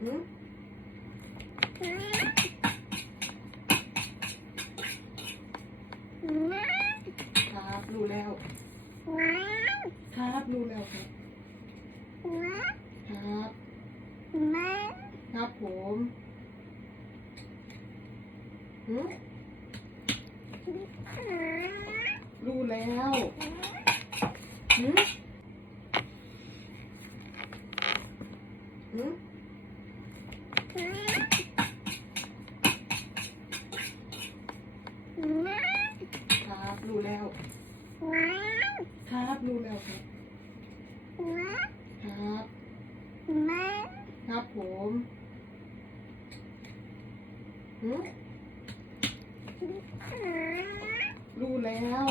ครับรู้แล้ว ครับรู้แล้วครับ ครับ ครับผมหืมรู้แล้วหืมหืม รู้แล้วครับรู้แล้วครับครับครับผมรู้แล้ว